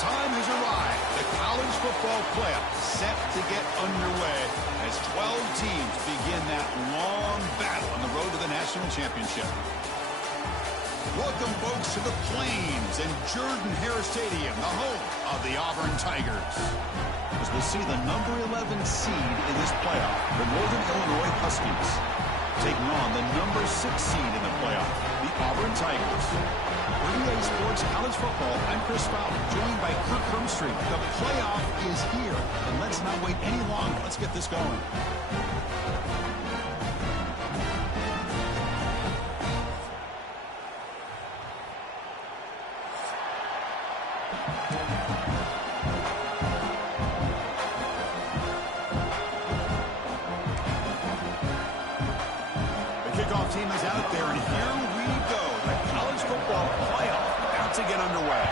time has arrived. The college football playoff set to get underway as 12 teams begin that long battle on the road to the national championship. Welcome, folks, to the Plains and Jordan-Hare Stadium, the home of the Auburn Tigers. As we'll see the number 11 seed in this playoff, the Northern Illinois Huskies, taking on the number 6 seed in the playoff, the Auburn Tigers. For EA Sports College Football, I'm Chris Fowler, joined by Kirk Hermstreet. The playoff is here, and let's not wait any longer. Let's get this going. Kickoff team is out there, and here we go. The college football playoff about to get underway.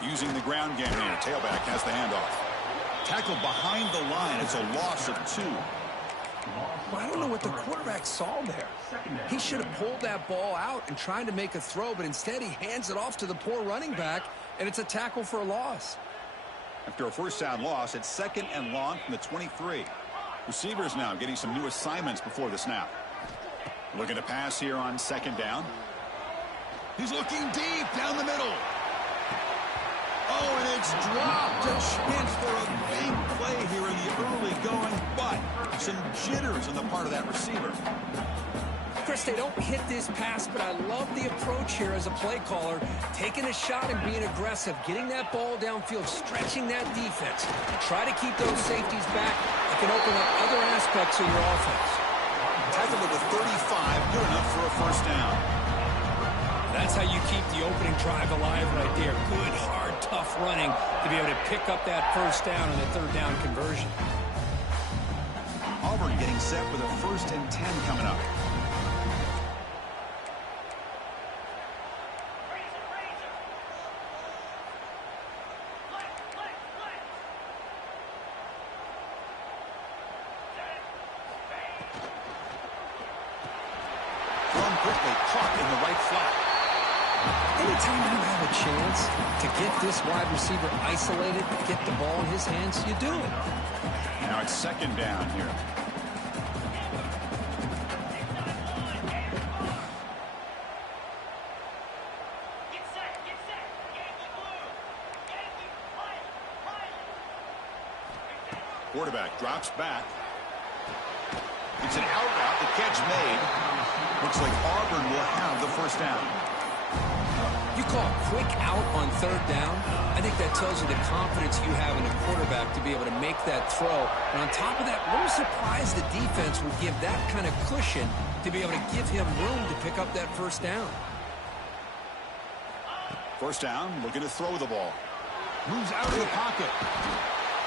Using the ground game here. Tailback has the handoff. Tackled behind the line. It's a loss of 2. Well, I don't know what the quarterback saw there. He should have pulled that ball out and tried to make a throw, but instead he hands it off to the poor running back, and it's a tackle for a loss. After a first down loss, it's 2nd and long from the 23. Receivers now getting some new assignments before the snap. Looking to pass here on 2nd down. He's looking deep down the middle. Oh, and it's dropped. A chance for a big play here in the early going, but some jitters on the part of that receiver. Chris, they don't hit this pass, but I love the approach here as a play caller. Taking a shot and being aggressive, getting that ball downfield, stretching that defense. Try to keep those safeties back. It can open up other aspects of your offense. Tackle at the 35, good enough for a first down. That's how you keep the opening drive alive right there. Good, hard, tough running to be able to pick up that first down on the 3rd down conversion. Auburn getting set with a 1st and 10 coming up. Thrown quickly, caught in the right flat. Anytime you have a chance to get this wide receiver isolated, get the ball in his hands, you do it. Now it's 2nd down here. Quarterback drops back. It's an out route. The catch made. Looks like Auburn will have the first down. You call a quick out on 3rd down. I think that tells you the confidence you have in a quarterback to be able to make that throw. And on top of that, a little surprised the defense would give that kind of cushion to be able to give him room to pick up that first down. First down, looking to throw the ball. Moves out of the pocket.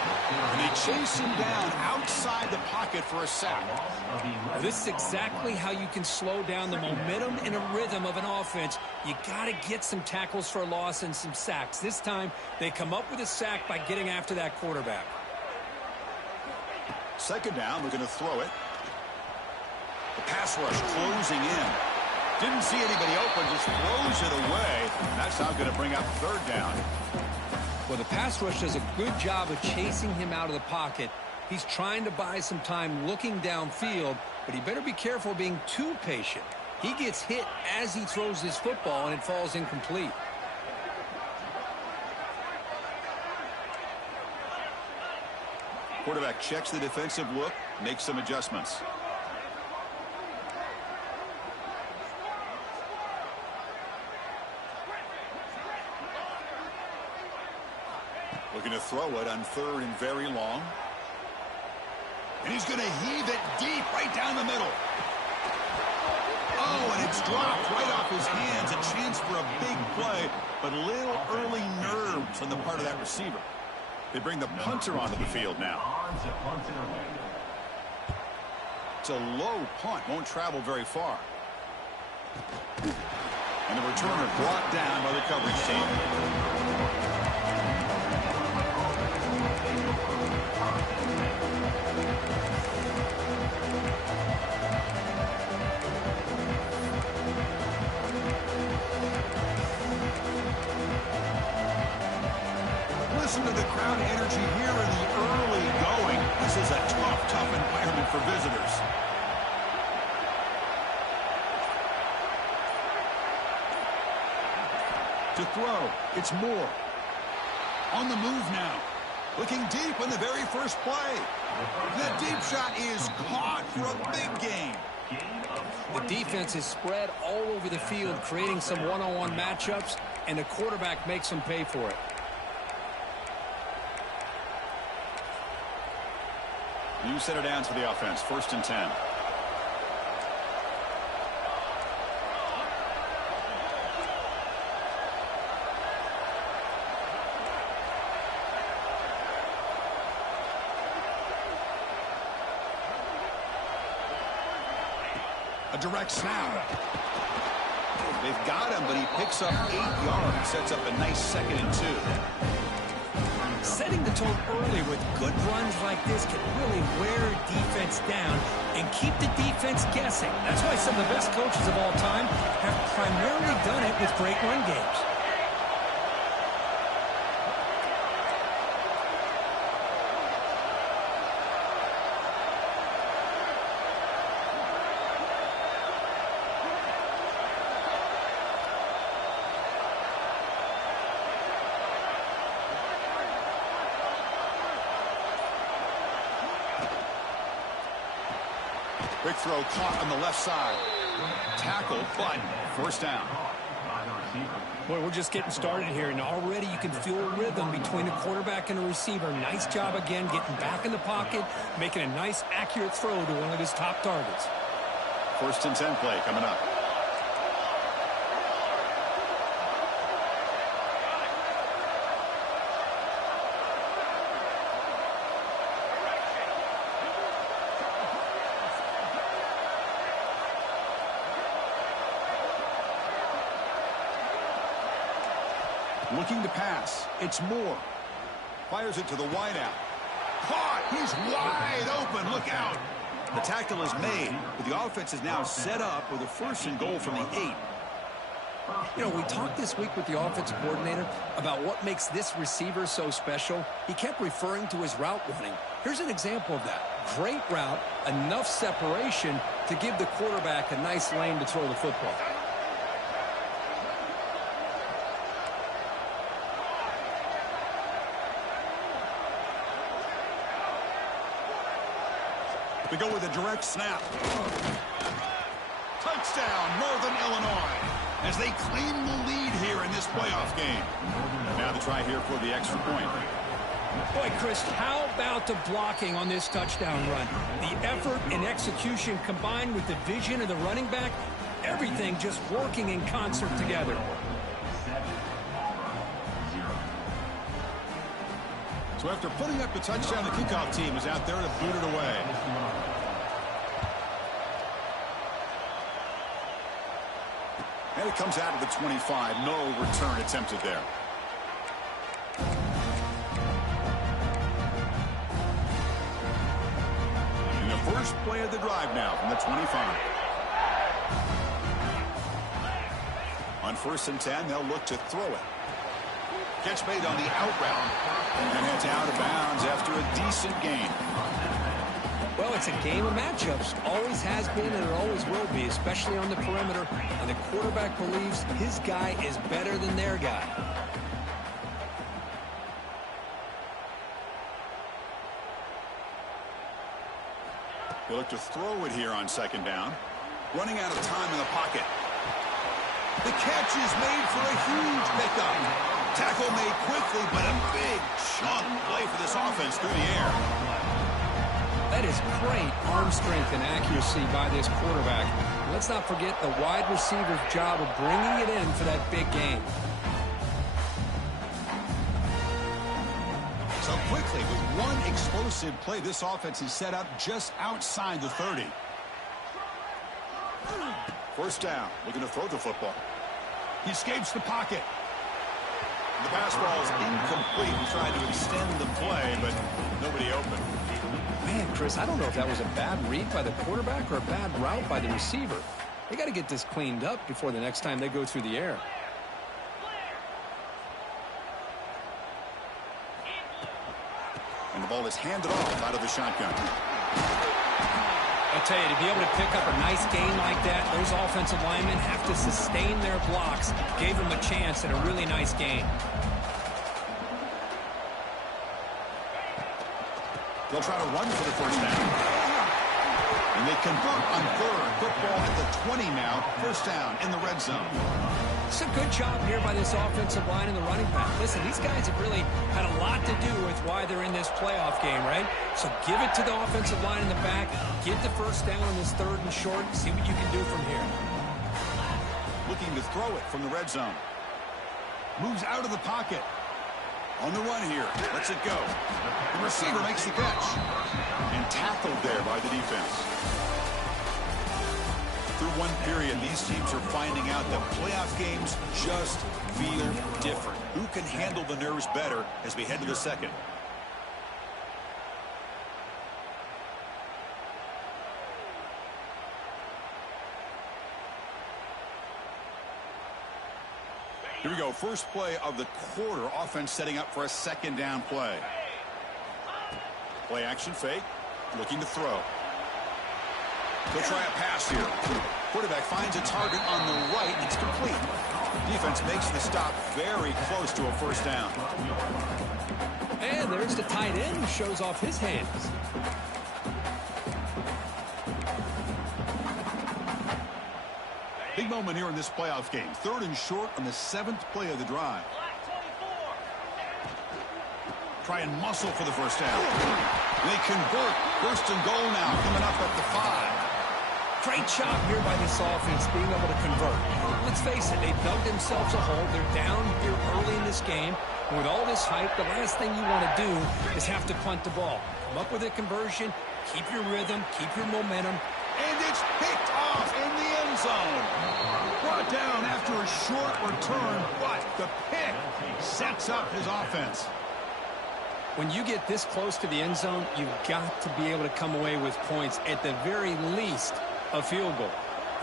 And they chase him down outside the pocket for a sack. This is exactly how you can slow down the momentum and a rhythm of an offense. You got to get some tackles for a loss and some sacks. This time, they come up with a sack by getting after that quarterback. 2nd down, looking to throw it. The pass rush closing in. Didn't see anybody open, just throws it away. That's now going to bring up 3rd down. Well, the pass rush does a good job of chasing him out of the pocket. He's trying to buy some time looking downfield, but he better be careful being too patient. He gets hit as he throws this football, and it falls incomplete. Quarterback checks the defensive look, makes some adjustments. Looking to throw it on 3rd and very long. And he's going to heave it deep right down the middle. Oh, and it's dropped right off his hands. A chance for a big play, but a little early nerves on the part of that receiver. They bring the punter onto the field now. It's a low punt. Won't travel very far. And the returner brought down by the coverage team. Listen to the crowd energy here in the early going. This is a tough environment for visitors. To throw, it's Moore. On the move now. Looking deep in the very first play. That deep shot is caught for a big gain. The defense is spread all over the field, creating some one-on-one matchups, and the quarterback makes them pay for it. New set of downs for the offense. 1st and 10. A direct snap. They've got him, but he picks up 8 yards. Sets up a nice 2nd and 2. Setting the tone early with good runs like this can really wear defense down and keep the defense guessing. That's why some of the best coaches of all time have primarily done it with great run games. Big throw caught on the left side. Tackle, but 1st down. Boy, we're just getting started here, and already you can feel a rhythm between the quarterback and the receiver. Nice job again getting back in the pocket, making a nice, accurate throw to one of his top targets. 1st and 10 play coming up. Looking to pass. It's Moore. Fires it to the wideout. Caught! He's wide open. Look out! The tackle is made, but the offense is now set up with a 1st and goal from the 8. You know, we talked this week with the offensive coordinator about what makes this receiver so special. He kept referring to his route running. Here's an example of that. Great route, enough separation to give the quarterback a nice lane to throw the football. We go with a direct snap. Touchdown, Northern Illinois, as they claim the lead here in this playoff game. Now the try here for the extra point. Boy, Chris, how about the blocking on this touchdown run? The effort and execution combined with the vision of the running back, everything just working in concert together. So after putting up the touchdown, the kickoff team is out there to boot it away. And it comes out of the 25. No return attempted there. In the first play of the drive now from the 25. On 1st and 10, they'll look to throw it. Catch made on the out route. And heads out of bounds after a decent gain. Well, it's a game of matchups. Always has been and it always will be, especially on the perimeter. And the quarterback believes his guy is better than their guy. They look to throw it here on 2nd down. Running out of time in the pocket. The catch is made for a huge pickup. Tackle made quickly, but a big chunk play for this offense through the air. That is great arm strength and accuracy by this quarterback. Let's not forget the wide receiver's job of bringing it in for that big game. So quickly, with one explosive play, this offense is set up just outside the 30. First down, looking to throw the football. He escapes the pocket. The pass ball is incomplete. He tried to extend the play, but nobody open. Man, Chris, I don't know if that was a bad read by the quarterback or a bad route by the receiver. They got to get this cleaned up before the next time they go through the air. And the ball is handed off out of the shotgun. I'll tell you, to be able to pick up a nice gain like that, those offensive linemen have to sustain their blocks. Gave them a chance at a really nice gain. They'll try to run for the first down. And they convert on third. Football at the 20 now. First down in the red zone. It's a good job here by this offensive line and the running back. Listen, these guys have really had a lot to do with why they're in this playoff game, right? So give it to the offensive line in the back. Get the first down on this third and short. See what you can do from here. Looking to throw it from the red zone. Moves out of the pocket. On the run here. Lets it go. The receiver makes the catch. And tackled there by the defense. Through one period, these teams are finding out that playoff games just feel different. Who can handle the nerves better as we head to the second? Here we go. First play of the quarter. Offense setting up for a second down play. Play action fake. Looking to throw. He'll try a pass here. Quarterback finds a target on the right. It's complete. Defense makes the stop very close to a first down. And there's the tight end who shows off his hands. Big moment here in this playoff game. Third and short on the 7th play of the drive. Try and muscle for the first down. They convert. First and goal now, coming up at the 5. Great job here by this offense being able to convert. Let's face it, they dug themselves a hole. They're down here early in this game. And with all this hype, the last thing you want to do is have to punt the ball. Come up with a conversion, keep your rhythm, keep your momentum. And it's picked off in the end zone. Brought down after a short return, but the pick sets up his offense. When you get this close to the end zone, you've got to be able to come away with points, at the very least a field goal.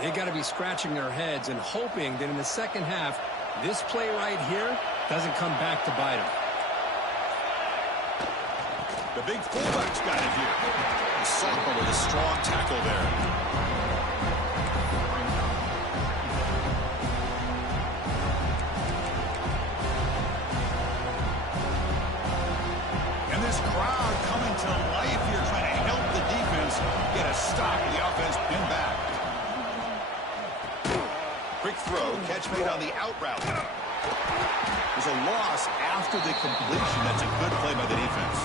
They got to be scratching their heads and hoping that in the second half, this play right here doesn't come back to bite them. The big fullback's got it here. The sophomore with a strong tackle there. And this crowd coming to life here, trying to help the defense get a stop. The offense pinned back. Quick throw, catch made on the out route. There's a loss after the completion. That's a good play by the defense.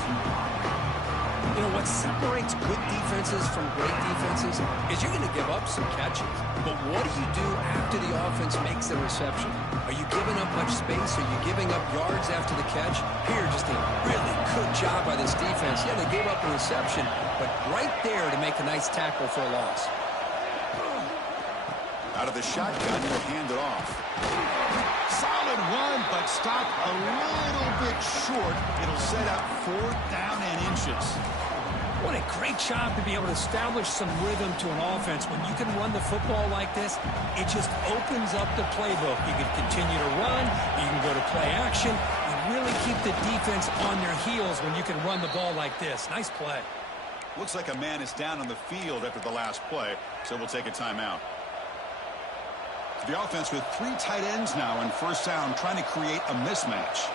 You know, what separates good defenses from great defenses is you're going to give up some catches. But what do you do after the offense makes the reception? Are you giving up much space? Are you giving up yards after the catch? Here, just a really good job by this defense. Yeah, they gave up a reception, but right there to make a nice tackle for a loss. Out of the shotgun, he'll hand it off. Solid run, but stopped a little bit short. It'll set up 4th down and inches. What a great job to be able to establish some rhythm to an offense. When you can run the football like this, it just opens up the playbook. You can continue to run. You can go to play action. You really keep the defense on their heels when you can run the ball like this. Nice play. Looks like a man is down on the field after the last play, so we'll take a timeout. The offense with 3 tight ends now in first down, trying to create a mismatch.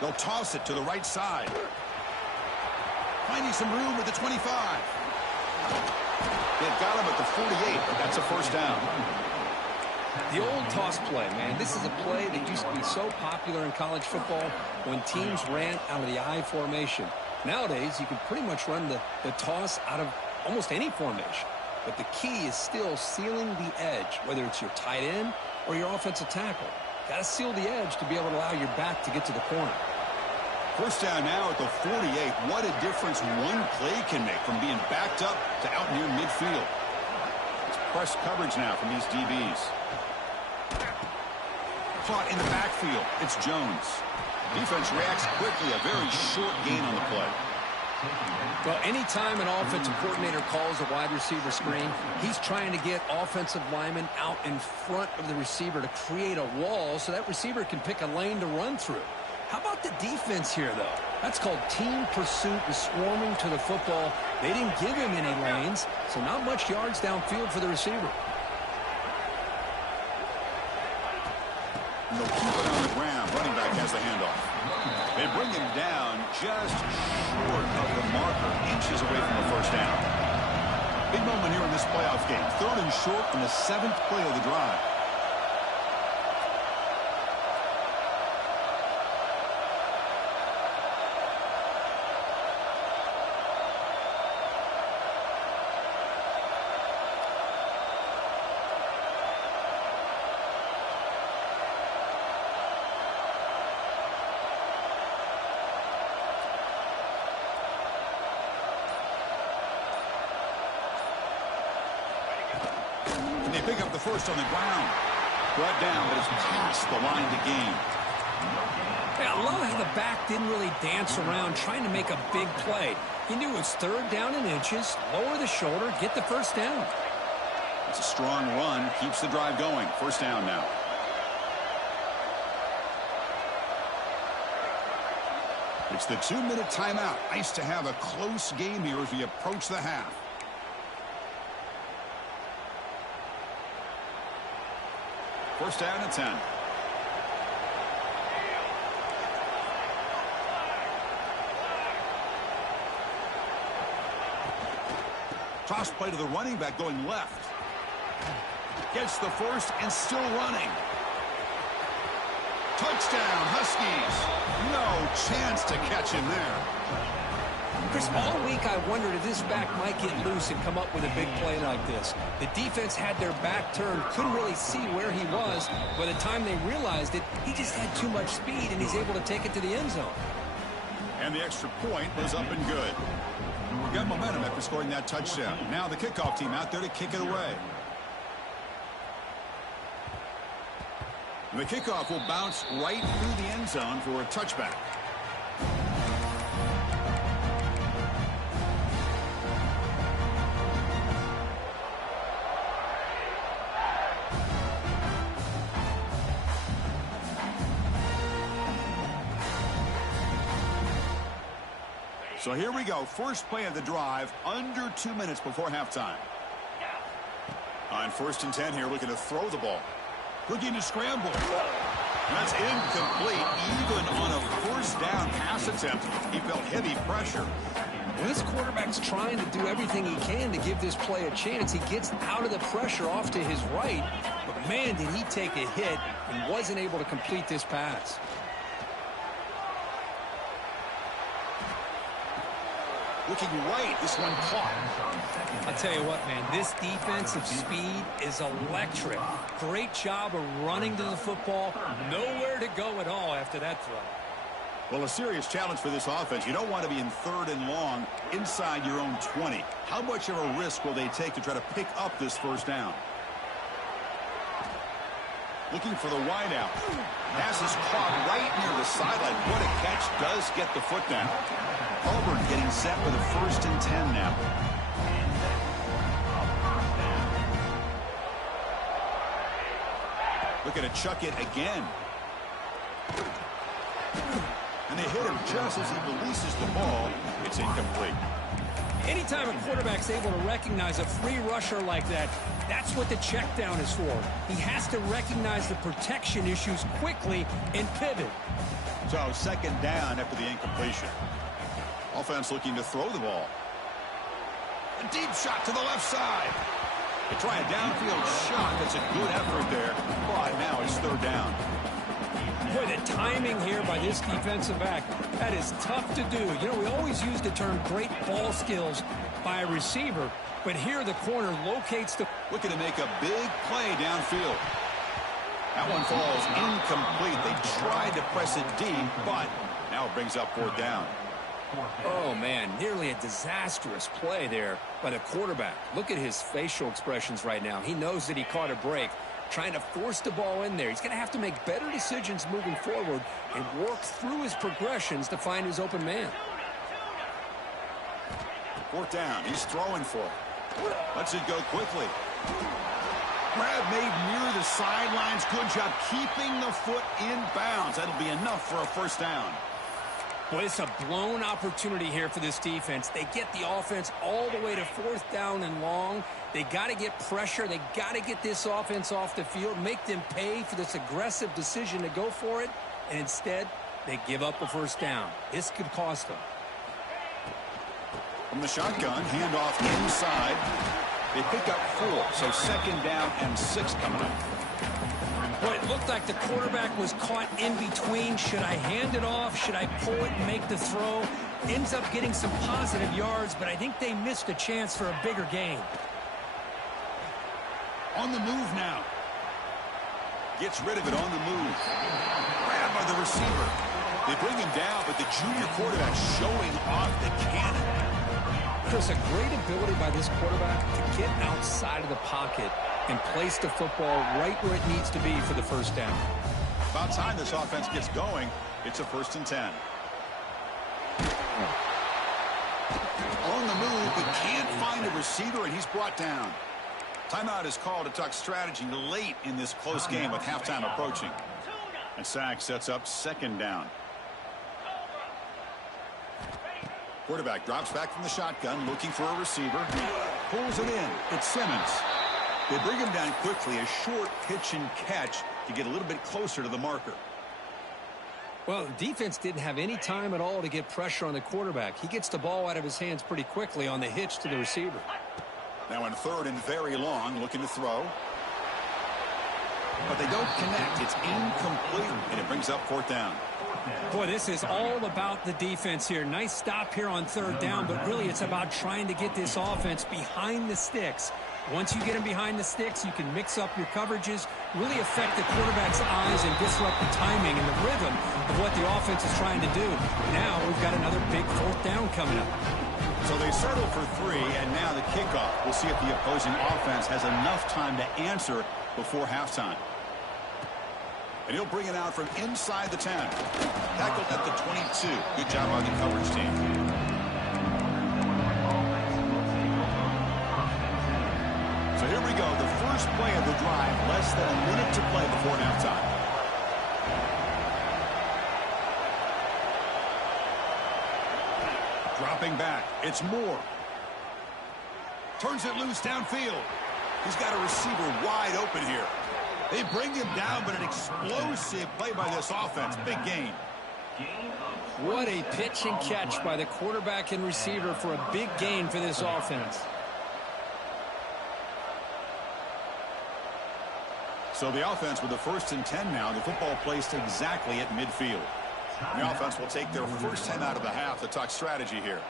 They'll toss it to the right side. Finding some room with the 25. It got him at the 48, but that's a first down. The old toss play, man. This is a play that used to be so popular in college football when teams ran out of the I formation. Nowadays, you can pretty much run the toss out of almost any formation. But the key is still sealing the edge, whether it's your tight end or your offensive tackle. Got to seal the edge to be able to allow your back to get to the corner. First down now at the 48. What a difference one play can make from being backed up to out near midfield. It's press coverage now from these DBs. Caught in the backfield. It's Jones. Defense reacts quickly. A very short gain on the play. Well, anytime an offensive coordinator calls a wide receiver screen, he's trying to get offensive linemen out in front of the receiver to create a wall so that receiver can pick a lane to run through. How about the defense here, though? That's called team pursuit and swarming to the football. They didn't give him any lanes, so not much yards downfield for the receiver. And they'll keep it on the ground. Running back has the handoff. They bring him down just short of the marker, inches away from the first down. Big moment here in this playoff game. 3rd and short in the 7th play of the drive. They pick up the first on the ground. Brought down, but it's past the line to gain. Yeah, I love how the back didn't really dance around trying to make a big play. He knew it was 3rd down in inches, lower the shoulder, get the first down. It's a strong run, keeps the drive going. First down now. It's the 2-minute timeout. Nice to have a close game here as we approach the half. First down and 10. Toss play to the running back going left. Gets the first and still running. Touchdown, Huskies. No chance to catch him there. Chris, all week I wondered if this back might get loose and come up with a big play like this. The defense had their back turned, couldn't really see where he was. By the time they realized it, he just had too much speed, and he's able to take it to the end zone. And the extra point was up and good. Got momentum after scoring that touchdown. Now the kickoff team out there to kick it away. The kickoff will bounce right through the end zone for a touchback. So here we go. First play of the drive, under 2 minutes before halftime. On 1st and 10 here, looking to throw the ball. Looking to scramble. That's incomplete. Even on a first down pass attempt, he felt heavy pressure. Well, this quarterback's trying to do everything he can to give this play a chance. He gets out of the pressure off to his right. But, man, did he take a hit and wasn't able to complete this pass. Looking right, this one caught. I'll tell you what, man, this defensive speed is electric. Great job of running to the football. Nowhere to go at all after that throw. Well, a serious challenge for this offense. You don't want to be in 3rd and long inside your own 20. How much of a risk will they take to try to pick up this first down? Looking for the wideout. Pass is caught right near the sideline. What a catch. Does get the foot down. Auburn getting set with a 1st and 10 now. Looking to chuck it again. And they hit him just as he releases the ball. It's incomplete. Anytime a quarterback's able to recognize a free rusher like that, that's what the check down is for. He has to recognize the protection issues quickly and pivot. So 2nd down after the incompletion. Offense looking to throw the ball. A deep shot to the left side. They try a downfield shot. That's a good effort there. But now it's third down. Boy, the timing here by this defensive back, that is tough to do. You know, we always use the term great ball skills by a receiver, but here the corner locates the... Looking to make a big play downfield. That one falls incomplete. They tried to press it deep, but now it brings up fourth down. Oh, man, nearly a disastrous play there by the quarterback. Look at his facial expressions right now. He knows that he caught a break, trying to force the ball in there. He's going to have to make better decisions moving forward and work through his progressions to find his open man. Fourth down. He's throwing for it. Lets it go quickly. Grab made near the sidelines. Good job keeping the foot in bounds. That'll be enough for a first down. Well, it's a blown opportunity here for this defense. They get the offense all the way to fourth down and long. They got to get pressure. They got to get this offense off the field, make them pay for this aggressive decision to go for it, and instead they give up a first down. This could cost them. From the shotgun, handoff inside. They pick up 4, so second down and 6 coming up. Boy, it looked like the quarterback was caught in between. Should I hand it off? Should I pull it and make the throw? Ends up getting some positive yards, but I think they missed a chance for a bigger gain. On the move now. Gets rid of it on the move. Grabbed by the receiver. They bring him down, but the junior quarterback showing off the cannon. Chris, a great ability by this quarterback to get outside of the pocket and place the football right where it needs to be for the first down. About time this offense gets going. It's a 1st and 10. On the move, but can't find a receiver, and he's brought down. Timeout is called to talk strategy late in this close game with halftime approaching. And Sack sets up second down. Quarterback drops back from the shotgun, looking for a receiver. Pulls it in. It's Simmons. They bring him down quickly, a short pitch and catch to get a little bit closer to the marker. Well, the defense didn't have any time at all to get pressure on the quarterback. He gets the ball out of his hands pretty quickly on the hitch to the receiver. Now in 3rd and very long, looking to throw. But they don't connect. It's incomplete, and it brings up fourth down. Boy, this is all about the defense here. Nice stop here on 3rd down, but really it's about trying to get this offense behind the sticks. Once you get them behind the sticks, you can mix up your coverages, really affect the quarterback's eyes and disrupt the timing and the rhythm of what the offense is trying to do. Now we've got another big 4th down coming up. So they settle for 3, and now the kickoff. We'll see if the opposing offense has enough time to answer before halftime. And he'll bring it out from inside the 10. Tackled at the 22. Good job by the coverage team. So here we go. The first play of the drive. Less than a minute to play before halftime. Dropping back. It's Moore. Turns it loose downfield. He's got a receiver wide open here. They bring him down, but an explosive play by this offense. Big gain. What a pitch and catch by the quarterback and receiver for a big gain for this offense. So the offense with the 1st and 10 now. The football placed exactly at midfield. The offense will take their first 10 out of the half to talk strategy here.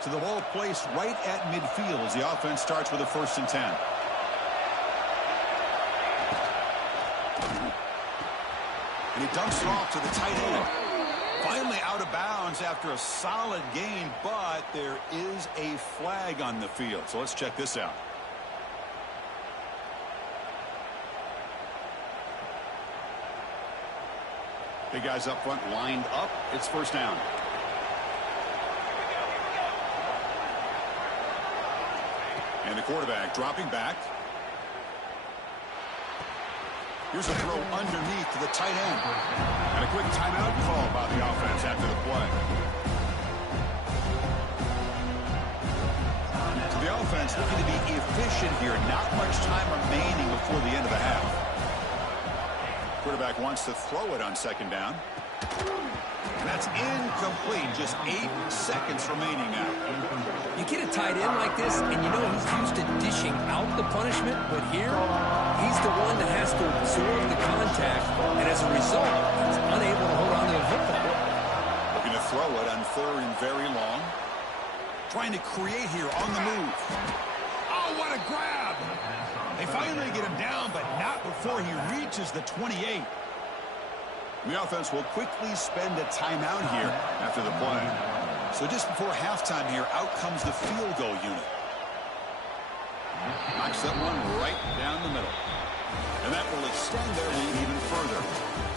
So the ball placed right at midfield as the offense starts with a 1st and 10. And he dumps it off to the tight end. Finally out of bounds after a solid gain, but there is a flag on the field. So let's check this out. Big guys up front lined up. It's first down. And the quarterback dropping back. Here's a throw underneath to the tight end. And a quick timeout call by the offense after the play. So the offense looking to be efficient here. Not much time remaining before the end of the half. Quarterback wants to throw it on second down. And that's incomplete. Just 8 seconds remaining now. You get a tight end like this, and you know he's used to dishing out the punishment, but here, he's the one that has to absorb the contact, and as a result, he's unable to hold on to the football. Looking to throw it on 3rd and very long. Trying to create here on the move. Oh, what a grab! They finally get him down, but not before he reaches the 28. The offense will quickly spend a timeout here after the play. So just before halftime here, out comes the field goal unit. Knocks that one right down the middle. And that will extend their lead even further.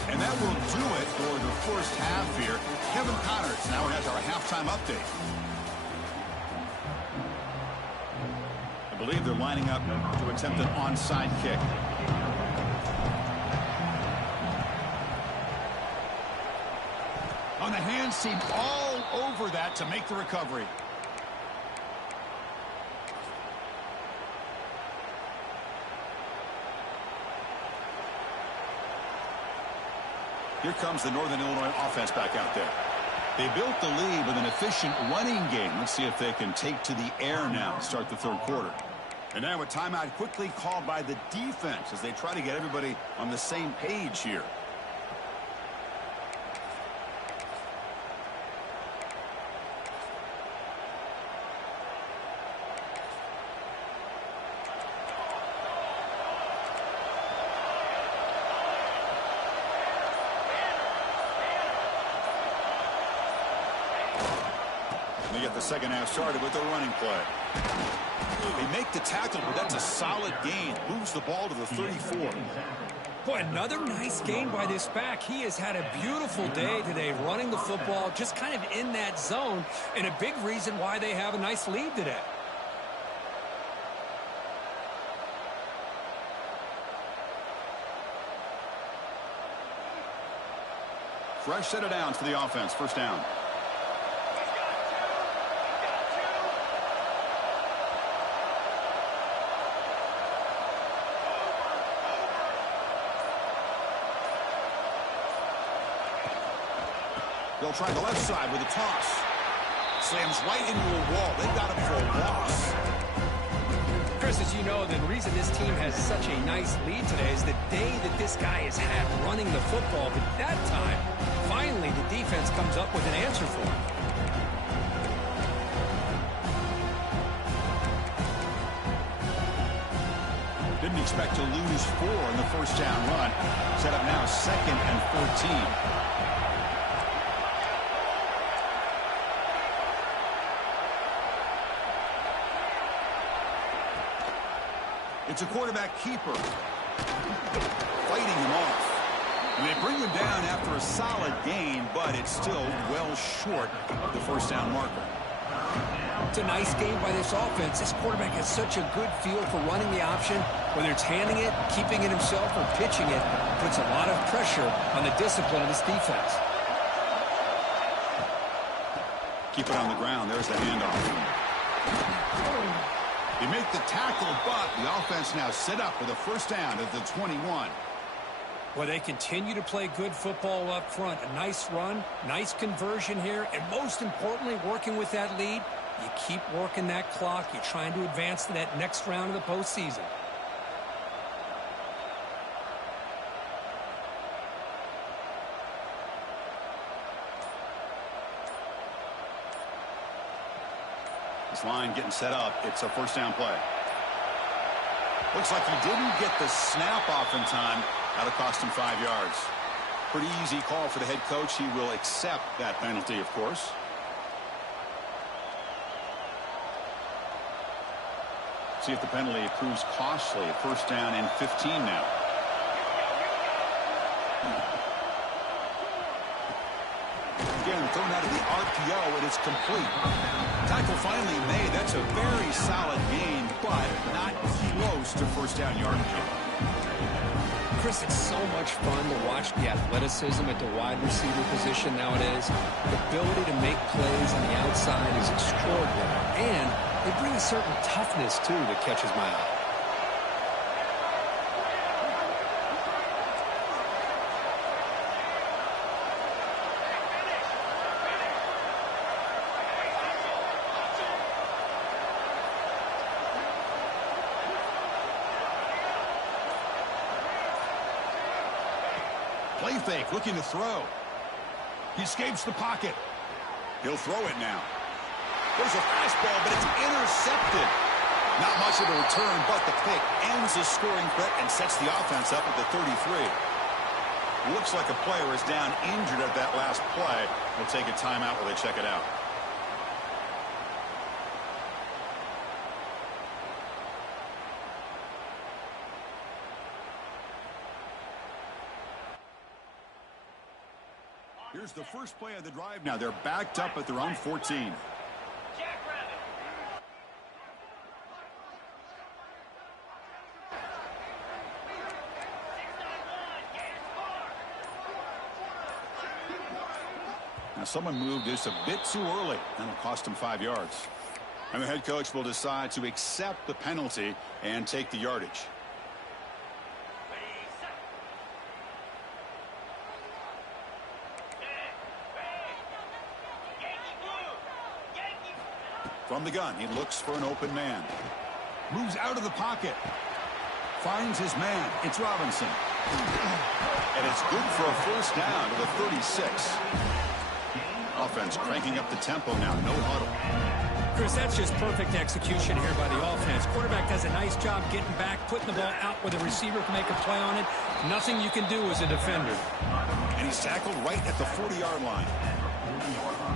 And that will do it for the first half here. Kevin Connors now has our halftime update. I believe they're lining up to attempt an onside kick. On the hands seem all over that to make the recovery. Here comes the Northern Illinois offense back out there. They built the lead with an efficient running game. Let's see if they can take to the air now to start the 3rd quarter. And now a timeout quickly called by the defense as they try to get everybody on the same page here. They get the second half started with a running play. They make the tackle, but that's a solid gain. Moves the ball to the 34. Boy, another nice gain by this back. He has had a beautiful day today running the football, just kind of in that zone, and a big reason why they have a nice lead today. Fresh set of downs for the offense. First down. They'll try the left side with a toss. Slams right into a wall. They've got him for a loss. Chris, as you know, the reason this team has such a nice lead today is the day that this guy has had running the football. But that time, finally, the defense comes up with an answer for him. Didn't expect to lose 4 in the first down run. Set up now 2nd and 14. It's a quarterback keeper. Fighting him off. And they bring him down after a solid gain, but it's still well short of the first down marker. It's a nice game by this offense. This quarterback has such a good feel for running the option. Whether it's handing it, keeping it himself, or pitching it, puts a lot of pressure on the discipline of this defense. Keep it on the ground. There's the handoff. They make the tackle, but the offense now set up with a first down at the 21. Well, they continue to play good football up front. A nice run, nice conversion here, and most importantly, working with that lead, you keep working that clock. You're trying to advance to that next round of the postseason. This line getting set up. It's a first down play. Looks like he didn't get the snap off in time. That'll cost him 5 yards. Pretty easy call for the head coach. He will accept that penalty, of course. See if the penalty proves costly. A first down and 15 now. Again, thrown out of the RPO, and it's complete. Tackle finally made. That's a very solid gain, but not close to first down yardage. Chris, it's so much fun to watch the athleticism at the wide receiver position nowadays. The ability to make plays on the outside is extraordinary, and they bring a certain toughness, too, that catches my eye. Play fake, looking to throw. He escapes the pocket. He'll throw it now. There's a fastball, but it's intercepted. Not much of a return, but the pick ends the scoring threat and sets the offense up at the 33. Looks like a player is down injured at that last play. We'll take a timeout while they check it out. Here's the first play of the drive. Now they're backed up at their own 14. Now someone moved this a bit too early. That'll cost him 5 yards. And the head coach will decide to accept the penalty and take the yardage. From the gun, he looks for an open man. Moves out of the pocket. Finds his man. It's Robinson. And it's good for a first down to the 36. Offense cranking up the tempo now. No huddle. Chris, that's just perfect execution here by the offense. Quarterback does a nice job getting back, putting the ball out where the receiver can make a play on it. Nothing you can do as a defender. And he's tackled right at the 40-yard line.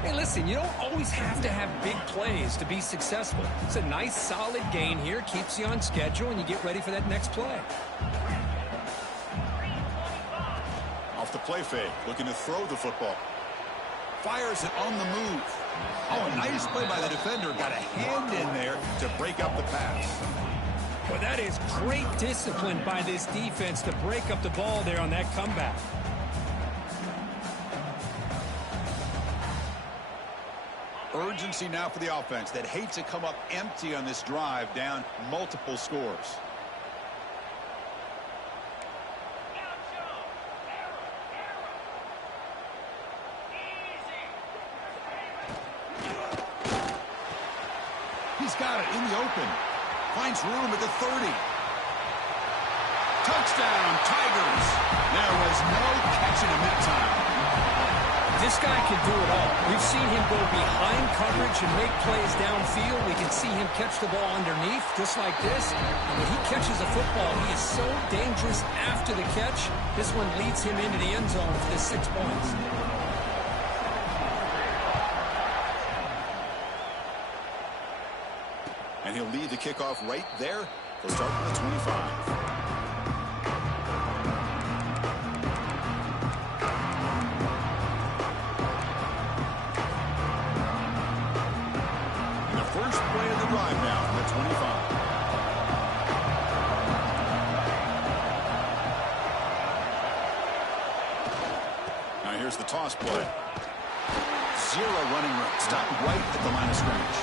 Hey, listen, you don't always have to have big plays to be successful. It's a nice, solid gain here. Keeps you on schedule, and you get ready for that next play. Off the play fake, looking to throw the football. Fires it on the move. Oh, a nice play by the defender. Got a hand in there to break up the pass. Well, that is great discipline by this defense to break up the ball there on that comeback. Urgency now for the offense that hates to come up empty on this drive, down multiple scores. He's got it in the open. Finds room at the 30. Touchdown, Tigers. There was no catching him that time. This guy can do it all. We've seen him go behind coverage and make plays downfield. We can see him catch the ball underneath, just like this. And when he catches a football, he is so dangerous after the catch. This one leads him into the end zone for the 6 points. And he'll lead the kickoff right there. He'll start with the 25. Drive now from the 25. Now here's the toss play. Zero running room. Stop right at the line of scrimmage.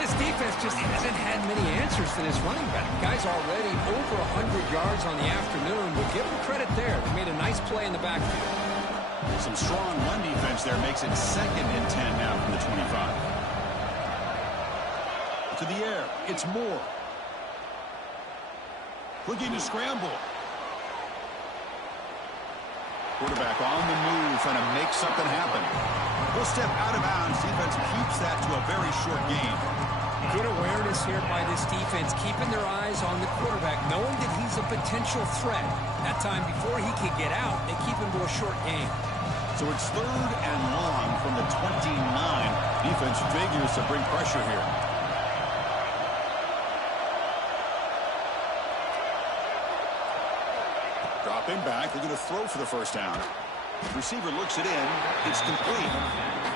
This defense just hasn't had many answers for this running back. Guy's already over 100 yards on the afternoon. We'll give him credit there. He made a nice play in the backfield. Some strong run defense there makes it 2nd and 10 now from the 25. To the air, it's Moore. Looking to scramble. Quarterback on the move, trying to make something happen. He'll step out of bounds. Defense keeps that to a very short gain. Good awareness here by this defense, keeping their eyes on the quarterback, knowing that he's a potential threat. That time before he can get out, they keep him to a short gain. So it's 3rd and long from the 29. Defense figures to bring pressure here. Dropping back, they're going to throw for the first down. Receiver looks it in. It's complete.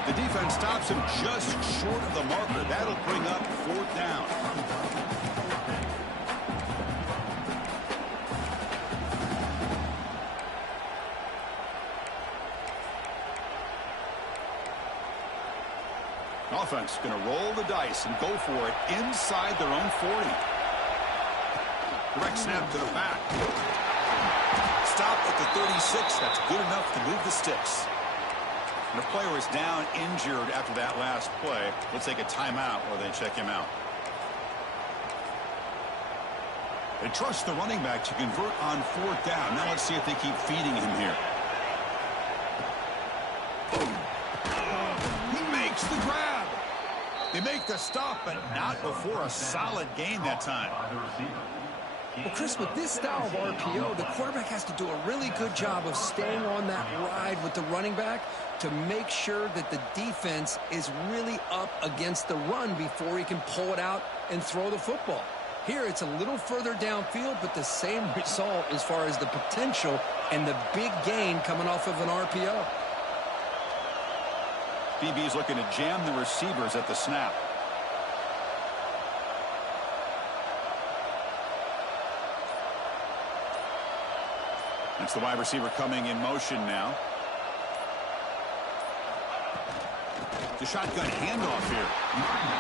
The defense stops him just short of the marker. That'll bring up 4th down. Offense going to roll the dice and go for it inside their own 40. Direct snap to the back. Stop at the 36. That's good enough to move the sticks. And the player is down injured after that last play. We'll take a timeout while they check him out. They trust the running back to convert on 4th down. Now let's see if they keep feeding him here. He makes the grab. They make the stop, but not before a solid gain that time. Well, Chris, with this style of RPO, the quarterback has to do a really good job of staying on that ride with the running back to make sure that the defense is really up against the run before he can pull it out and throw the football. Here, it's a little further downfield, but the same result as far as the potential and the big gain coming off of an RPO. DB's looking to jam the receivers at the snap. That's the wide receiver coming in motion now. The shotgun handoff here.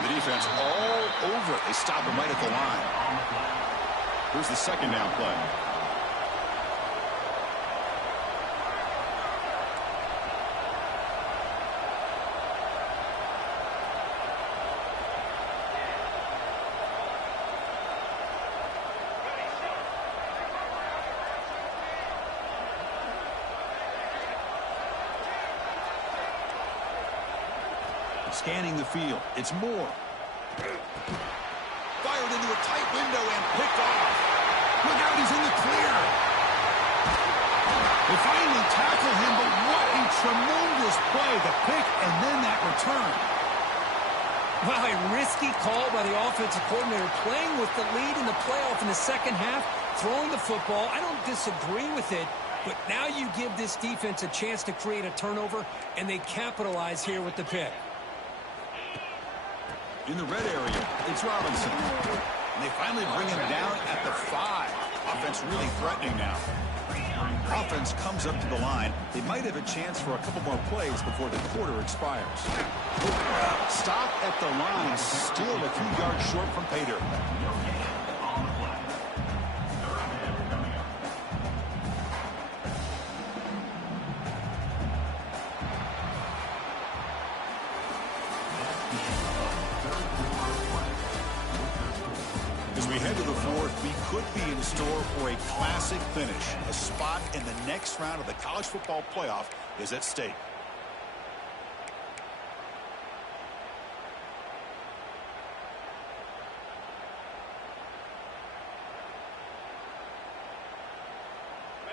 The defense all over it. They stop him right at the line. Here's the 2nd down play. Scanning the field. It's Moore. Fired into a tight window and picked off. Look out, he's in the clear. They finally tackle him, but what a tremendous play. The pick and then that return. Wow, a risky call by the offensive coordinator, playing with the lead in the playoff in the 2nd half, throwing the football. I don't disagree with it, but now you give this defense a chance to create a turnover, and they capitalize here with the pick. In the red area, it's Robinson. And they finally bring him down at the 5. Offense really threatening now. Offense comes up to the line. They might have a chance for a couple more plays before the quarter expires. Stop at the line, still a few yards short from pay dirt. We could be in store for a classic finish. A spot in the next round of the college football playoff is at stake.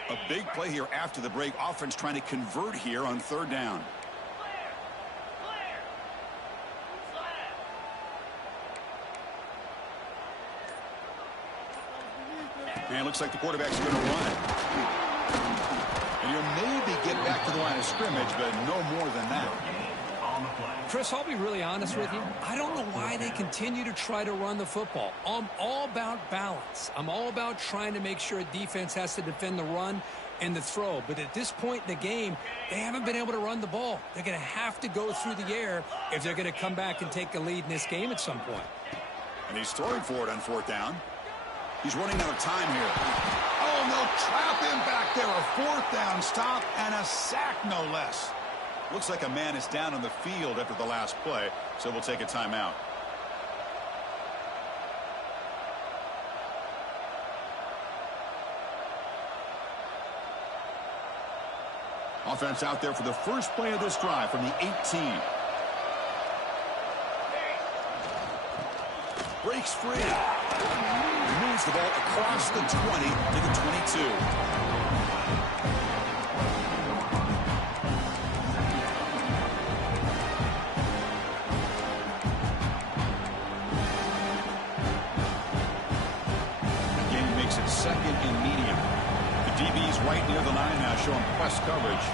A big play here after the break. Offense trying to convert here on 3rd down. And it looks like the quarterback's going to run it. And he'll maybe get back to the line of scrimmage, but no more than that. Chris, I'll be really honest with you. I don't know why they continue to try to run the football. I'm all about balance. I'm all about trying to make sure a defense has to defend the run and the throw. But at this point in the game, they haven't been able to run the ball. They're going to have to go through the air if they're going to come back and take a lead in this game at some point. And he's throwing for it on 4th down. He's running out of time here. Oh, and they'll trap him back there. A 4th down stop and a sack, no less. Looks like a man is down on the field after the last play, so we'll take a timeout. Offense out there for the first play of this drive from the 18. Breaks free. Moves the ball across the 20 to the 22. Game makes it 2nd and medium. The DB's right near the line now, showing press coverage.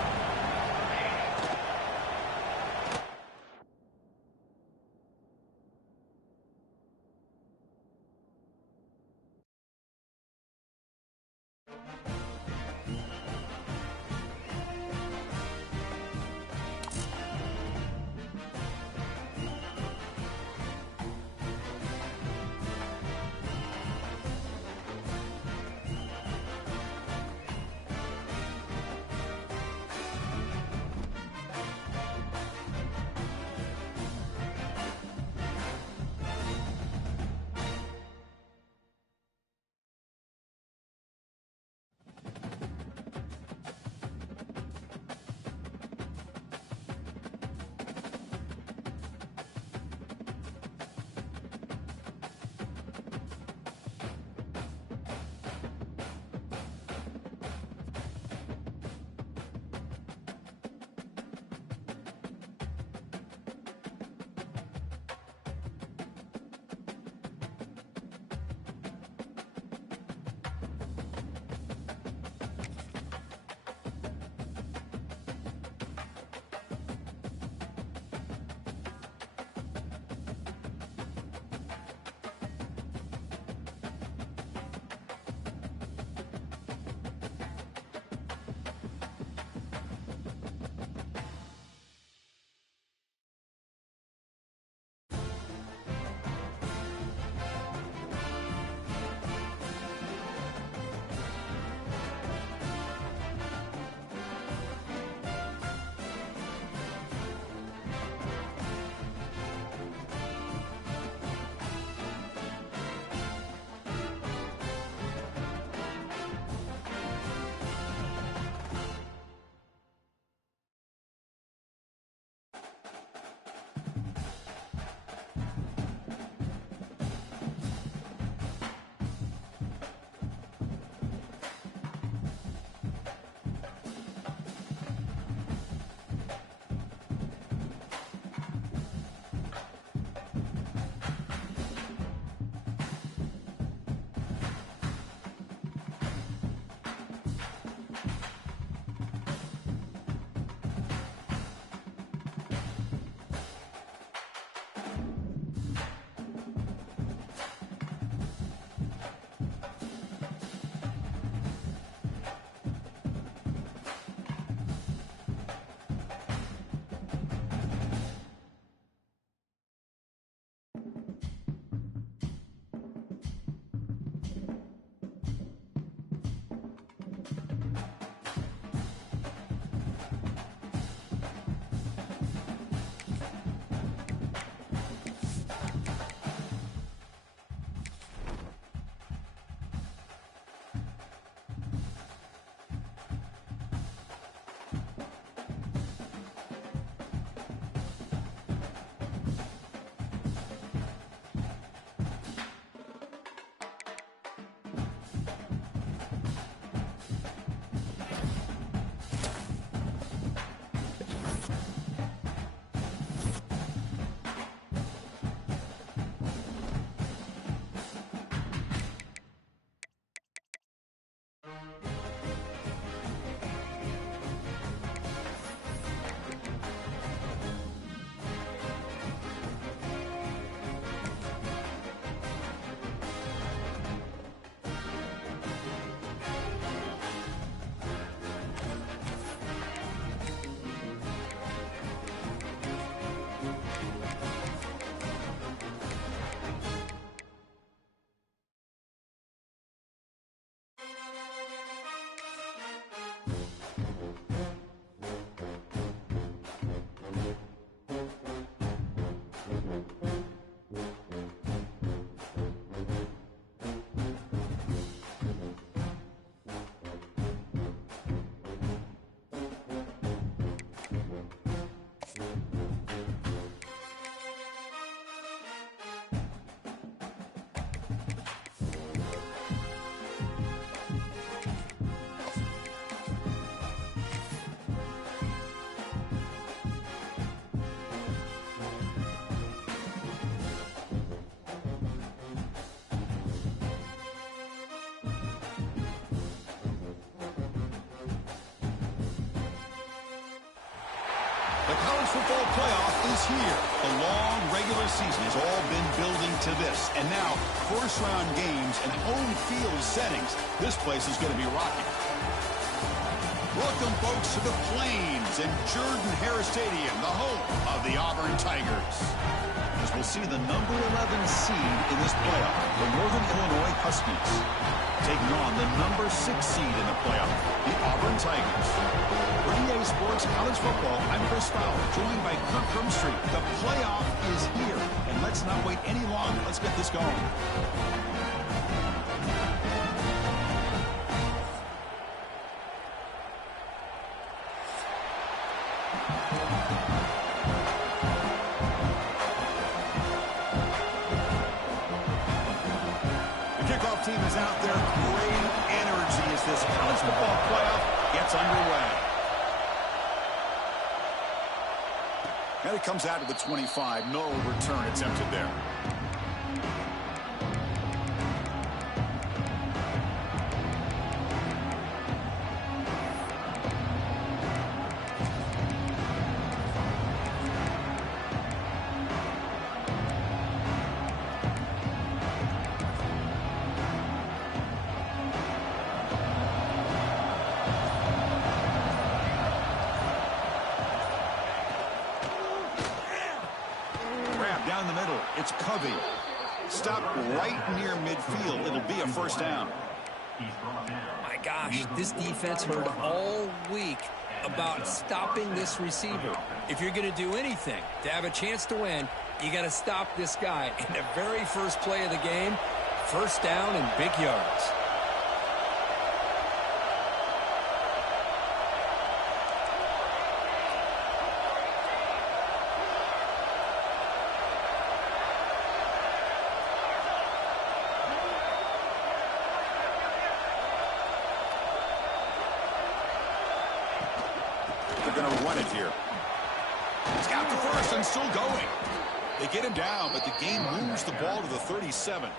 The college football playoff is here. The long regular season has all been building to this. And now, first-round games and home field settings. This place is going to be rocking. Welcome, folks, to the Plains and Jordan Harris Stadium, the home of the Auburn Tigers. As we'll see the number 11 seed in this playoff, the Northern Illinois Huskies, taking on the number 6 seed in the playoff, the Auburn Tigers. For EA Sports College Football, I'm Chris Fowler, joined by Kirk Crumstreet. The playoff is here, and let's not wait any longer. Let's get this going. Team is out there. Great energy as this college football playoff gets underway. And it comes out to the 25. No return attempted there. Down the middle, it's Covey. Stopped right near midfield. It'll be a first down. My gosh, this defense heard all week about stopping this receiver. If you're going to do anything to have a chance to win, you got to stop this guy. In the very first play of the game, first down and big yards. They're going to run it here. He's got the first and still going. They get him down, but the game moves the ball to the 37.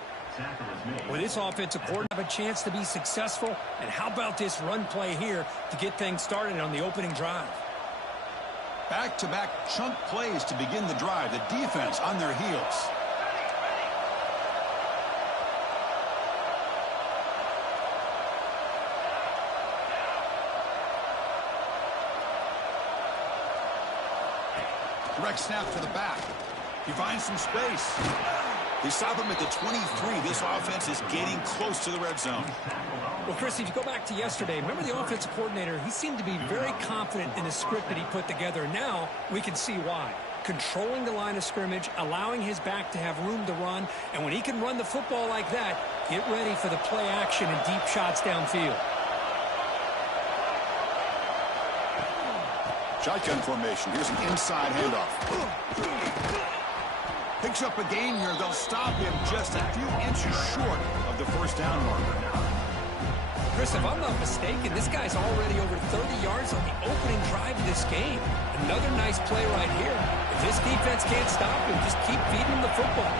Well, this offensive coordinator have a chance to be successful. And how about this run play here to get things started on the opening drive? Back-to-back chunk plays to begin the drive. The defense on their heels. Direct snap to the back. He finds some space. They stop him at the 23. This offense is getting close to the red zone. Well, Chris, if you go back to yesterday, remember the offensive coordinator, he seemed to be very confident in the script that he put together. Now we can see why. Controlling the line of scrimmage, allowing his back to have room to run, and when he can run the football like that, get ready for the play action and deep shots downfield. Shotgun formation. Here's an inside handoff. Picks up a gain here. They'll stop him just a few inches short of the first down marker. Chris, if I'm not mistaken, this guy's already over 30 yards on the opening drive of this game. Another nice play right here. If this defense can't stop him, just keep feeding him the football.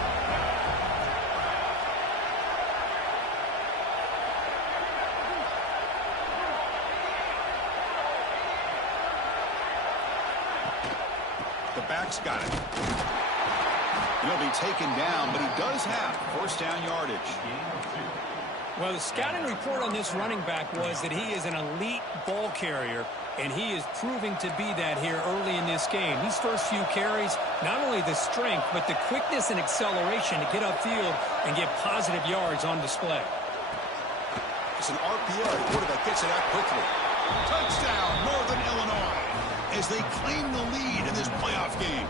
The back's got it. He'll be taken down, but he does have first down yardage. Well, the scouting report on this running back was that he is an elite ball carrier, and he is proving to be that here early in this game. These first few carries, not only the strength, but the quickness and acceleration to get upfield and get positive yards on display. It's an RPO. The quarterback gets it out quickly. Touchdown, Northern Illinois, as they claim the lead in this playoff game.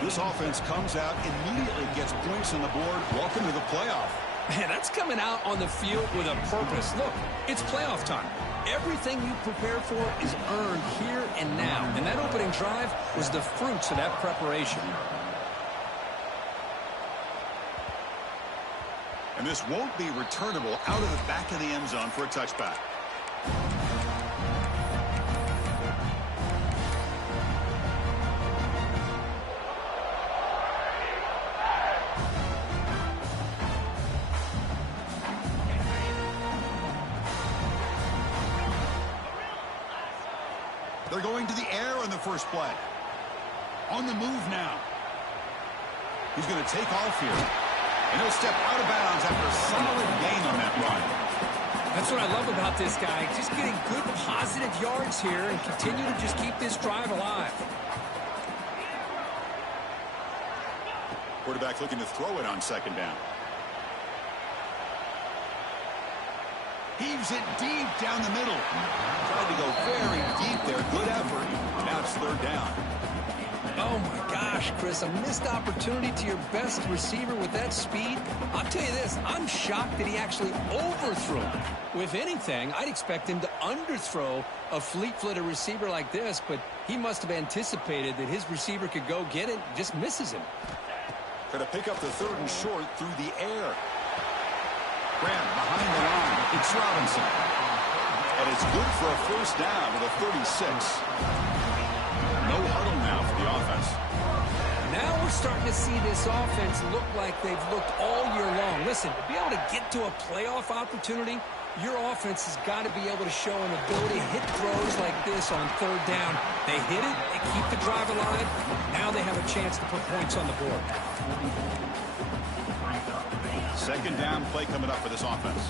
This offense comes out, immediately gets points on the board. Welcome to the playoff. Man, that's coming out on the field with a purpose. Look, it's playoff time. Everything you prepare for is earned here and now. And that opening drive was the fruits of that preparation. And this won't be returnable out of the back of the end zone for a touchback. They're going to the air on the first play. On the move now. He's going to take off here. And he'll step out of bounds after a solid gain on that run. That's what I love about this guy. Just getting good, positive yards here and continue to just keep this drive alive. Quarterback looking to throw it on second down. Heaves it deep down the middle. Tried to go very deep there. Good effort. Now it's third down. Oh, my gosh, Chris, a missed opportunity to your best receiver with that speed. I'll tell you this, I'm shocked that he actually overthrew him. If anything, I'd expect him to underthrow a fleet-footed receiver like this, but he must have anticipated that his receiver could go get it, just misses him. Try to pick up the third and short through the air. Grab behind the line. It's Robinson. And it's good for a first down with a 36. No huddle now for the offense. Now we're starting to see this offense look like they've looked all year long. Listen, to be able to get to a playoff opportunity, your offense has got to be able to show an ability to hit throws like this on third down. They hit it, they keep the drive alive. Now they have a chance to put points on the board. Second down play coming up for this offense.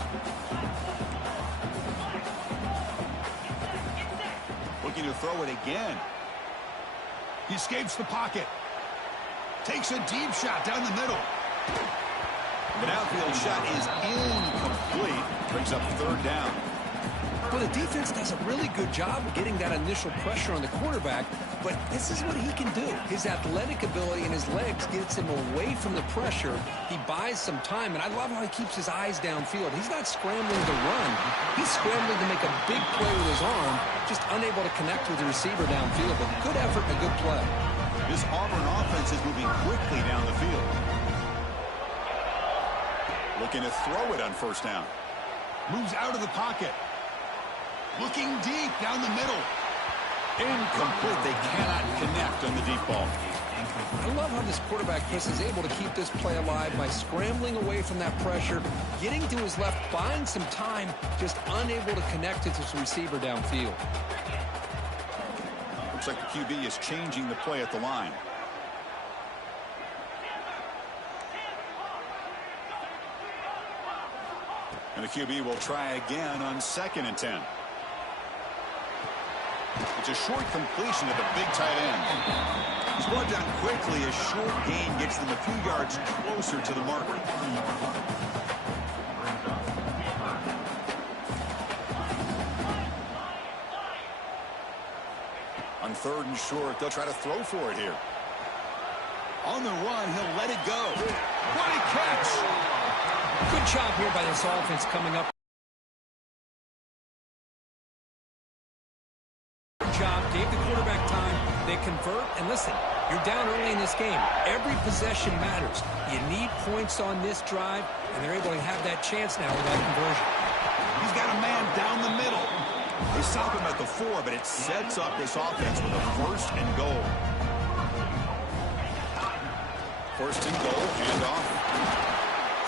Looking to throw it again. He escapes the pocket. Takes a deep shot down the middle. The downfield shot is incomplete. Brings up third down. Well, the defense does a really good job of getting that initial pressure on the quarterback, but this is what he can do. His athletic ability and his legs gets him away from the pressure. He buys some time, and I love how he keeps his eyes downfield. He's not scrambling to run. He's scrambling to make a big play with his arm, just unable to connect with the receiver downfield. But good effort and a good play. This Auburn offense is moving quickly down the field. Looking to throw it on first down. Moves out of the pocket. Looking deep down the middle. Incomplete. They cannot connect on the deep ball. I love how this quarterback, Chris, is able to keep this play alive by scrambling away from that pressure, getting to his left, buying some time, just unable to connect with his receiver downfield. Looks like the QB is changing the play at the line. And the QB will try again on 2nd and 10. It's a short completion to the big tight end. He's brought down quickly. A short gain gets them a few yards closer to the marker. On 3rd and short, they'll try to throw for it here. On the run, he'll let it go. What a catch! Good job here by this offense coming up. Gave the quarterback time. They convert. And listen, you're down early in this game. Every possession matters. You need points on this drive, and they're able to have that chance now with that conversion. He's got a man down the middle. They stop him at the 4, but it sets up this offense with a 1st and goal. 1st and goal, handoff.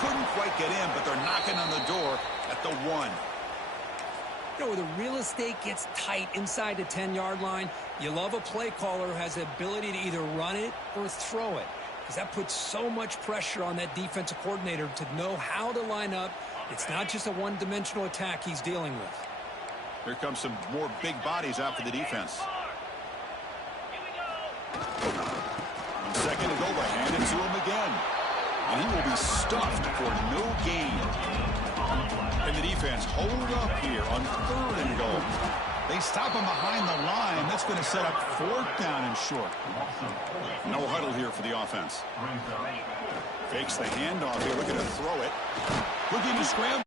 Couldn't quite get in, but they're knocking on the door at the 1. You know, where the real estate gets tight inside the 10-yard line, you love a play caller who has the ability to either run it or throw it, because that puts so much pressure on that defensive coordinator to know how to line up. It's not just a one-dimensional attack he's dealing with. Here comes some more big bodies out for the defense. On 2nd and goal, they hand it to him again. And he will be stuffed for no gain. And the defense hold up here on 3rd and goal. They stop him behind the line. That's going to set up 4th down and short. No huddle here for the offense. Fakes the handoff here, looking to throw it. Looking to scramble.